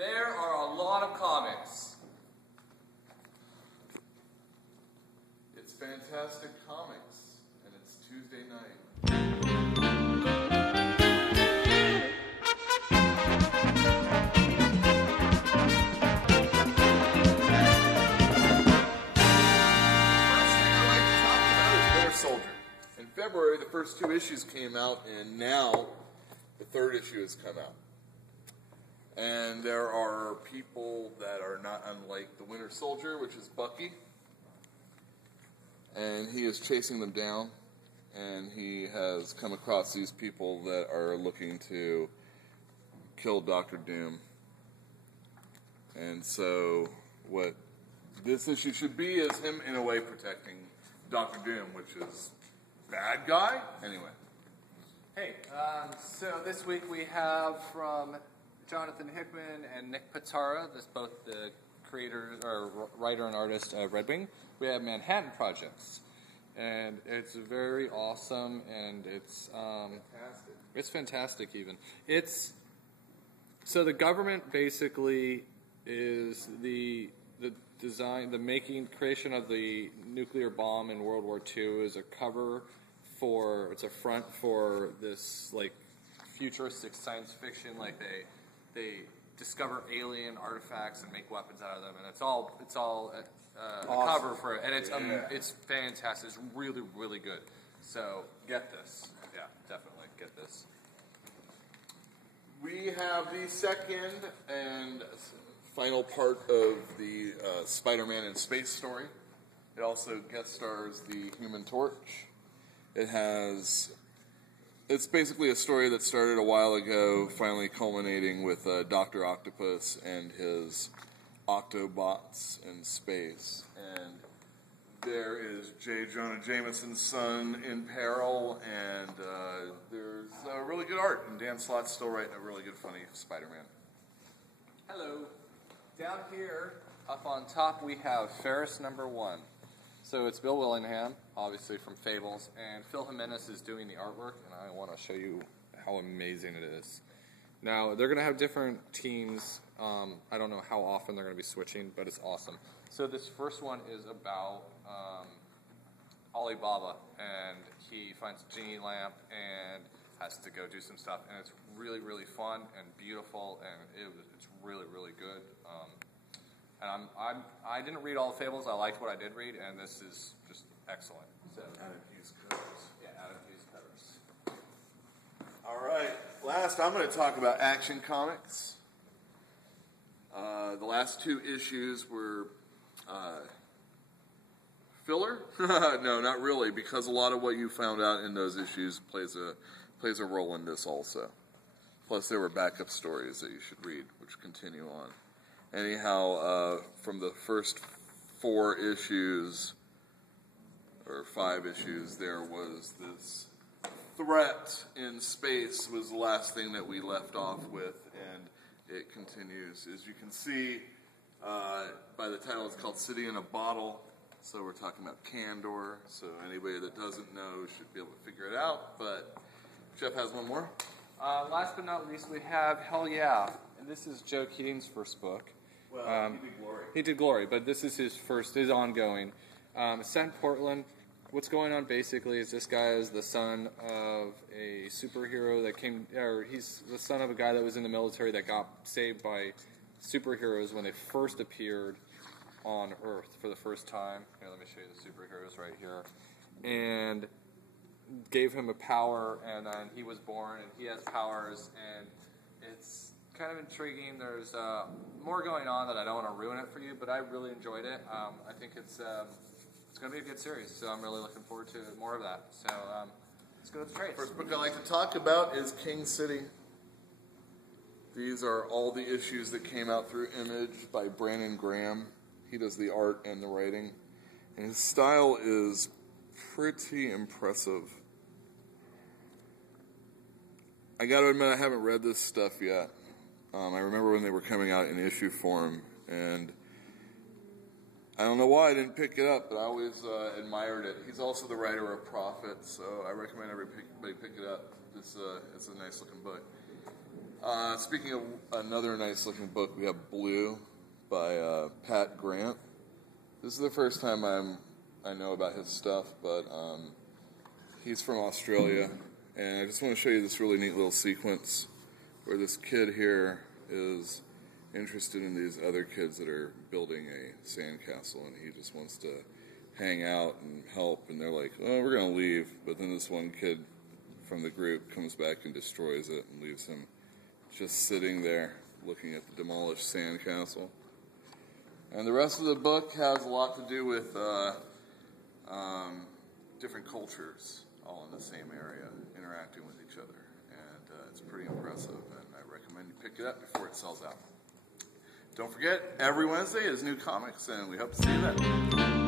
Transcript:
There are a lot of comics. It's Fantastic Comics, and it's Tuesday night. Soldier. In February, the first 2 issues came out, and now the 3rd issue has come out. And there are people that are not unlike the Winter Soldier, which is Bucky. And he is chasing them down, and he has come across these people that are looking to kill Dr. Doom. And so what this issue should be is him, in a way, protecting Dr. Doom, which is bad guy. Anyway. Hey, so this week we have from Jonathan Hickman and Nick Pitarra, both the creators or writer and artist of Red Wing. We have Manhattan Projects, and it's very awesome, and it's Fantastic. It's fantastic. Even so the government basically is the design, the creation of the nuclear bomb in World War II is a cover for, it's a front for this like futuristic science fiction, like they discover alien artifacts and make weapons out of them, and it's all awesome. A cover for it, and it's fantastic. It's really, really good. So get this, yeah, definitely get this. We have the second and final part of the Spider-Man in Space story. It also guest stars the Human Torch. It's basically a story that started a while ago, finally culminating with Dr. Octopus and his Octobots in space. And there is J. Jonah Jameson's son in peril, and there's really good art, and Dan Slott's still writing a really good, funny Spider-Man. Hello. Down here, up on top, we have Fairest #1. So it's Bill Willingham, obviously from Fables, and Phil Jimenez is doing the artwork, and I want to show you how amazing it is. Now, they're going to have different teams. I don't know how often they're going to be switching, but it's awesome. So this first one is about Alibaba, and he finds a genie lamp and has to go do some stuff, and it's really, really fun and beautiful, and it's really, really good. And I didn't read all the Fables. I liked what I did read, and this is just excellent. So Adam Hughes covers. Yeah, Adam Hughes covers. All right. Last, I'm going to talk about Action Comics. The last 2 issues were filler. No, not really, because a lot of what you found out in those issues plays a role in this also. Plus, there were backup stories that you should read, which continue on. Anyhow, from the first 4 issues, or 5 issues, there was this threat in space was the last thing that we left off with, and it continues. As you can see, by the title, it's called City in a Bottle, so we're talking about Candor, so anybody that doesn't know should be able to figure it out, but Jeff has one more. Last but not least, we have Hell Yeah, and this is Joe Keating's first book. Well, he did Glory. He did Glory, but this is his ongoing. It's set in Portland. What's going on basically is this guy is the son of a superhero that he's the son of a guy that was in the military that got saved by superheroes when they first appeared on Earth for the first time. Here, let me show you the superheroes right here. And gave him a power, and then he was born, and he has powers, and it's kind of intriguing. There's more going on that I don't want to ruin it for you, but I really enjoyed it. I think it's going to be a good series, so I'm really looking forward to more of that. So let's go to the trades. First book I'd like to talk about is King City. These are all the issues that came out through Image by Brandon Graham. He does the art and the writing, and his style is pretty impressive. I gotta admit, I haven't read this stuff yet. I remember when they were coming out in issue form, and I don't know why I didn't pick it up, but I always admired it. He's also the writer of Prophet, so I recommend everybody pick it up. It's a nice looking book. Speaking of another nice-looking book, we have Blue by Pat Grant. This is the first time I know about his stuff, but he's from Australia, and I just want to show you this really neat little sequence where this kid here is interested in these other kids that are building a sandcastle, and he just wants to hang out and help, and they're like, oh, we're going to leave, but then this one kid from the group comes back and destroys it and leaves him just sitting there looking at the demolished sandcastle. And the rest of the book has a lot to do with different cultures all in the same area interacting with each other. And it's pretty impressive, and I recommend you pick it up before it sells out. Don't forget, every Wednesday is new comics, and we hope to see you then.